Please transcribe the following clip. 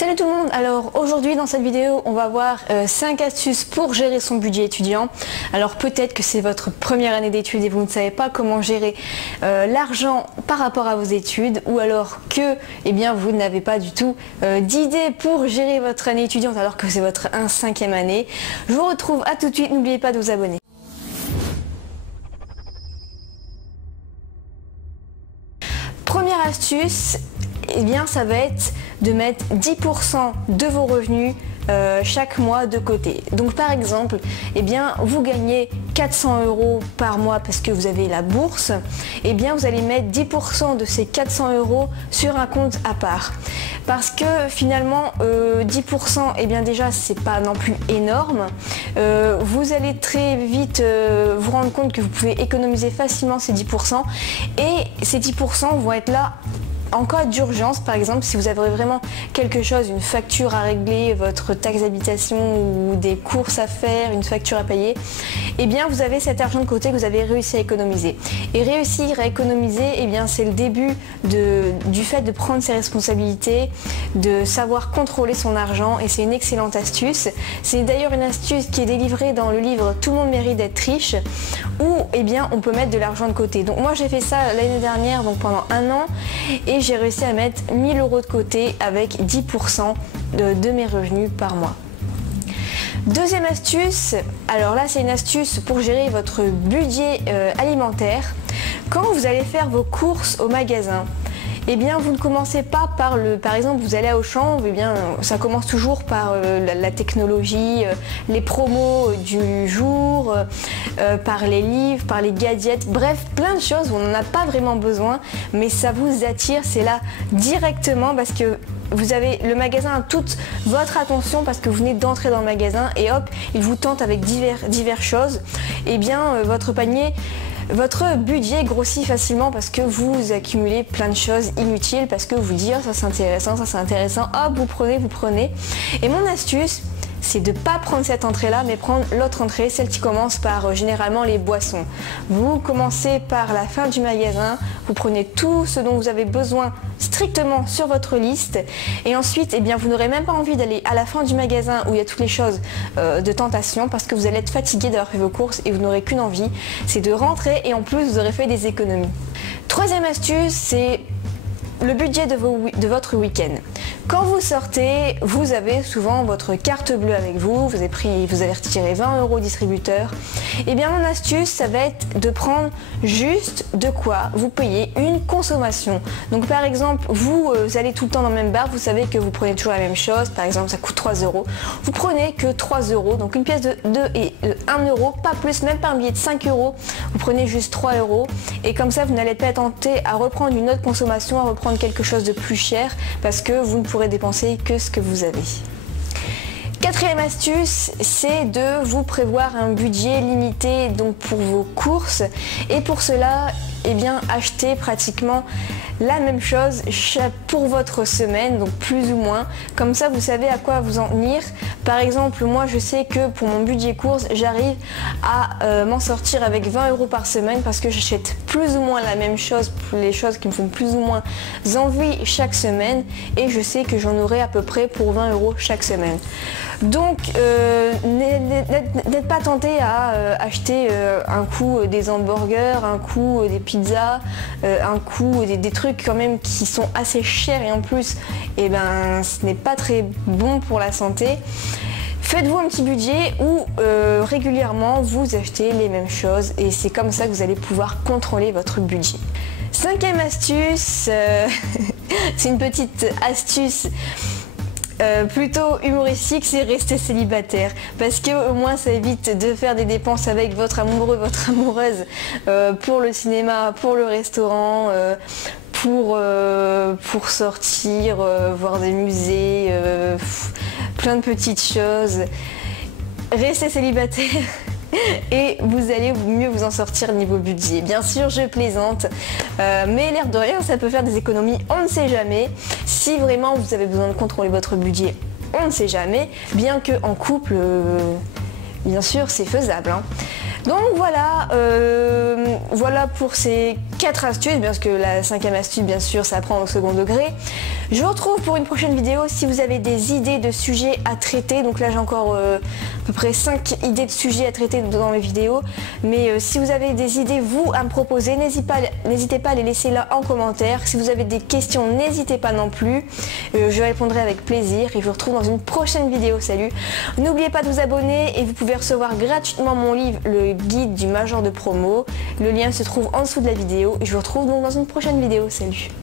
Salut tout le monde. Alors aujourd'hui dans cette vidéo on va voir 5 astuces pour gérer son budget étudiant. Alors peut-être que c'est votre première année d'études et vous ne savez pas comment gérer l'argent par rapport à vos études, ou alors que vous n'avez pas du tout d'idée pour gérer votre année étudiante alors que c'est votre 5e année. Je vous retrouve à tout de suite, n'oubliez pas de vous abonner. Première astuce, ça va être de mettre 10% de vos revenus chaque mois de côté. Donc par exemple, vous gagnez 400 € par mois parce que vous avez la bourse, vous allez mettre 10% de ces 400 € sur un compte à part. Parce que finalement 10% déjà c'est pas non plus énorme. Vous allez très vite vous rendre compte que vous pouvez économiser facilement ces 10%, et ces 10% vont être là en cas d'urgence. Par exemple, si vous avez vraiment quelque chose, une facture à régler, votre taxe d'habitation ou des courses à faire, une facture à payer, vous avez cet argent de côté que vous avez réussi à économiser. Et réussir à économiser, c'est le début du fait de prendre ses responsabilités, de savoir contrôler son argent, et c'est une excellente astuce. C'est d'ailleurs une astuce qui est délivrée dans le livre Tout le monde mérite d'être riche, où on peut mettre de l'argent de côté. Donc moi j'ai fait ça l'année dernière, donc pendant un an, et j'ai réussi à mettre 1000 € de côté avec 10% de mes revenus par mois. Deuxième astuce, alors là c'est une astuce pour gérer votre budget alimentaire. Quand vous allez faire vos courses au magasin, vous ne commencez pas par exemple vous allez à Auchan, ça commence toujours par la technologie, les promos du jour, par les livres, par les gadgets, bref plein de choses où on n'en a pas vraiment besoin, mais ça vous attire, c'est là directement parce que vous avez le magasin à toute votre attention, parce que vous venez d'entrer dans le magasin et hop, il vous tente avec diverses choses. Votre panier, votre budget grossit facilement parce que vous accumulez plein de choses inutiles, parce que vous dites ça c'est intéressant, hop vous prenez. Et mon astuce, c'est de ne pas prendre cette entrée-là, mais prendre l'autre entrée, celle qui commence par généralement les boissons. Vous commencez par la fin du magasin, vous prenez tout ce dont vous avez besoin strictement sur votre liste, et ensuite vous n'aurez même pas envie d'aller à la fin du magasin où il y a toutes les choses de tentation, parce que vous allez être fatigué d'avoir fait vos courses et vous n'aurez qu'une envie, c'est de rentrer, et en plus vous aurez fait des économies. Troisième astuce, c'est le budget de votre week-end. Quand vous sortez, vous avez souvent votre carte bleue avec vous, vous avez retiré 20 € au distributeur. Mon astuce, ça va être de prendre juste de quoi vous payer une consommation. Donc par exemple, vous allez tout le temps dans le même bar, vous savez que vous prenez toujours la même chose, par exemple ça coûte 3 €. Vous prenez que 3 €, donc une pièce de 2 et 1 €, pas plus, même pas un billet de 5 €, vous prenez juste 3 €, et comme ça vous n'allez pas être tenté à reprendre une autre consommation, à reprendre quelque chose de plus cher, parce que vous ne pourrez dépenser que ce que vous avez. Quatrième astuce, c'est de vous prévoir un budget limité donc pour vos courses, et pour cela achetez pratiquement la même chose pour votre semaine, donc plus ou moins, comme ça vous savez à quoi vous en tenir. Par exemple, moi je sais que pour mon budget courses, j'arrive à m'en sortir avec 20 € par semaine, parce que j'achète plus ou moins la même chose, les choses qui me font plus ou moins envie chaque semaine, et je sais que j'en aurai à peu près pour 20 € chaque semaine. Donc n'êtes pas tenté à acheter un coup des hamburgers, un coup des pizzas, un coup des trucs quand même qui sont assez chers, et en plus ce n'est pas très bon pour la santé. Faites-vous un petit budget où régulièrement vous achetez les mêmes choses, et c'est comme ça que vous allez pouvoir contrôler votre budget. Cinquième astuce, c'est une petite astuce plutôt humoristique, c'est rester célibataire, parce que au moins ça évite de faire des dépenses avec votre amoureux, votre amoureuse, pour le cinéma, pour le restaurant, pour sortir, voir des musées, plein de petites choses. Restez célibataire et vous allez mieux vous en sortir niveau budget. Bien sûr, je plaisante, mais l'air de rien, ça peut faire des économies, on ne sait jamais. Si vraiment vous avez besoin de contrôler votre budget, on ne sait jamais, bien que en couple, bien sûr, c'est faisable, hein. Donc voilà, voilà pour ces 4 astuces, parce que la 5e astuce bien sûr ça prend au second degré. Je vous retrouve pour une prochaine vidéo si vous avez des idées de sujets à traiter. Donc là j'ai encore à peu près 5 idées de sujets à traiter dans mes vidéos. Mais si vous avez des idées vous à me proposer, n'hésitez pas à les laisser là en commentaire. Si vous avez des questions, n'hésitez pas non plus. Je répondrai avec plaisir et je vous retrouve dans une prochaine vidéo. Salut! N'oubliez pas de vous abonner et vous pouvez recevoir gratuitement mon livre, le guide du major de promo. Le lien se trouve en dessous de la vidéo et je vous retrouve donc dans une prochaine vidéo. Salut!